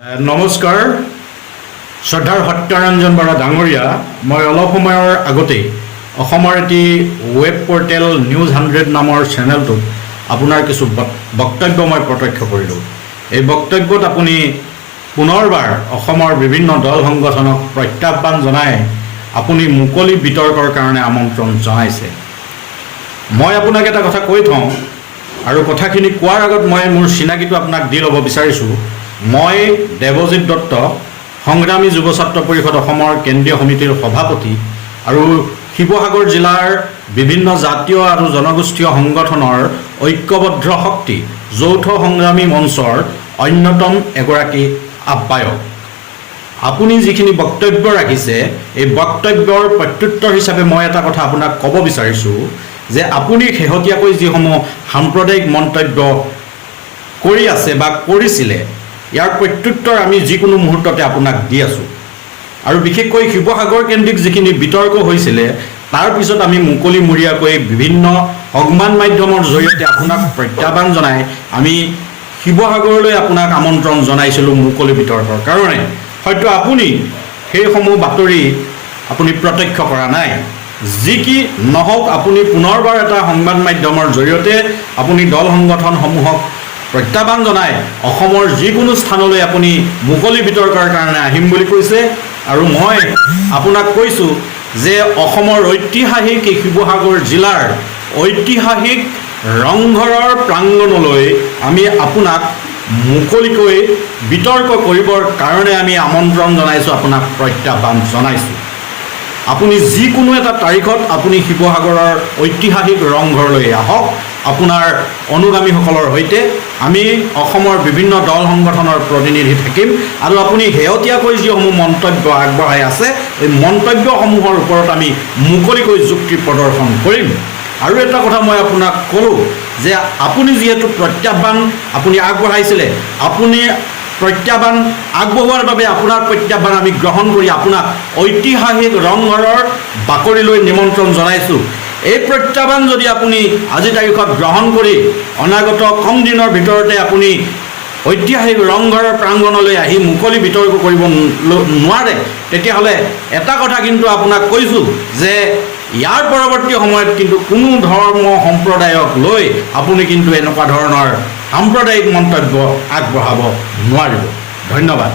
নমস্কাৰ শ্ৰদ্ধাৰ সত্যৰঞ্জন বৰা ডাঙৰীয়া মই অলপ সময়ৰ আগতেই অসমৰ এটি ৱেব পৰ্টেল নিউজ 100 নামৰ চেনেলটোত আপোনাৰ কিছু বক্তব্য মই প্ৰত্যক্ষ কৰিলোঁ। এই বক্তব্যত আপুনি পুনৰবাৰ অসমৰ বিভিন্ন দল সংগঠনক প্ৰত্যাহ্বান জনাই আপুনি মুকলি বিতৰ্কৰ কাৰণে আমন্ত্ৰণ জনাইছে। মই আপোনাক এটা কথা কৈ থওঁ আৰু কথাখিনি কোৱাৰ আগত মই মোৰ চিনাকিটো আপোনাক দি ল'ব বিচাৰিছোঁ। মই দেৱজিৎ দত্ত, সংগ্ৰামী যুৱ ছাত্ৰ পৰিষদ অসমৰ কেন্দ্ৰীয় সমিতিৰ সভাপতি আৰু শিৱসাগৰ জিলাৰ বিভিন্ন জাতীয় আৰু জনগোষ্ঠীয় সংগঠনৰ ঐক্যবদ্ধ শক্তি যৌথ সংগ্ৰামী মঞ্চৰ অন্যতম এগৰাকী আহ্বায়ক। আপুনি যিখিনি বক্তব্য ৰাখিছে এই বক্তব্যৰ প্ৰত্যুত্তৰ হিচাপে মই এটা কথা আপোনাক ক'ব বিচাৰিছোঁ যে আপুনি শেহতীয়াকৈ যিসমূহ সাম্প্ৰদায়িক মন্তব্য কৰি আছে বা কৰিছিলে ইয়াৰ প্ৰত্যুত্তৰ আমি যিকোনো মুহূৰ্ততে আপোনাক দি আছোঁ। আৰু বিশেষকৈ শিৱসাগৰ কেন্দ্ৰিক যিখিনি বিতৰ্ক হৈছিলে তাৰ পিছত আমি মুকলিমূৰীয়াকৈ বিভিন্ন সংবাদ মাধ্যমৰ জৰিয়তে আপোনাক প্ৰত্যাহ্বান জনাই আমি শিৱসাগৰলৈ আপোনাক আমন্ত্ৰণ জনাইছিলোঁ মুকলি বিতৰ্কৰ কাৰণে। হয়তো আপুনি সেইসমূহ বাতৰি আপুনি প্ৰত্যক্ষ কৰা নাই। যি কি নহওক আপুনি পুনৰবাৰ এটা সংবাদ মাধ্যমৰ জৰিয়তে আপুনি দল সংগঠনসমূহক প্ৰত্যাহ্বান জনাই অসমৰ যিকোনো স্থানলৈ আপুনি মুকলি বিতৰ্কৰ কাৰণে আহিম বুলি কৈছে। আৰু মই আপোনাক কৈছোঁ যে অসমৰ ঐতিহাসিক এই শিৱসাগৰ জিলাৰ ঐতিহাসিক ৰংঘৰৰ প্ৰাংগণলৈ আমি আপোনাক মুকলিকৈ বিতৰ্ক কৰিবৰ কাৰণে আমি আমন্ত্ৰণ জনাইছোঁ, আপোনাক প্ৰত্যাহ্বান জনাইছোঁ। আপুনি যিকোনো এটা তাৰিখত আপুনি শিৱসাগৰৰ ঐতিহাসিক ৰংঘৰলৈ আহক আপোনাৰ অনুগামীসকলৰ সৈতে। আমি অসমৰ বিভিন্ন দল সংগঠনৰ প্ৰতিনিধি থাকিম আৰু আপুনি শেহতীয়াকৈ যিসমূহ মন্তব্য আগবঢ়াই আছে এই মন্তব্যসমূহৰ ওপৰত আমি মুকলিকৈ যুক্তি প্ৰদৰ্শন কৰিম। আৰু এটা কথা মই আপোনাক ক'লোঁ যে আপুনি যিহেতু প্ৰত্যাহ্বান আপুনি আগবঢ়াইছিলে, আপুনি প্ৰত্যাহ্বান আগবঢ়োৱাৰ বাবে আপোনাৰ প্ৰত্যাহ্বান আমি গ্ৰহণ কৰি আপোনাক ঐতিহাসিক ৰংঘৰৰ বাকৰিলৈ নিমন্ত্ৰণ জনাইছোঁ। এই প্ৰত্যাহ্বান যদি আপুনি আজি তাৰিখত গ্ৰহণ কৰি অনাগত কম দিনৰ ভিতৰতে আপুনি ঐতিহাসিক ৰংঘৰৰ প্ৰাংগণলৈ আহি মুকলি বিতৰ্ক কৰিব নোৱাৰে তেতিয়াহ'লে এটা কথা কিন্তু আপোনাক কৈছোঁ যে ইয়াৰ পৰৱৰ্তী সময়ত কিন্তু কোনো ধৰ্ম সম্প্ৰদায়ক লৈ আপুনি কিন্তু এনেকুৱা ধৰণৰ সাম্প্ৰদায়িক মন্তব্য আগবঢ়াব নোৱাৰিব। ধন্যবাদ।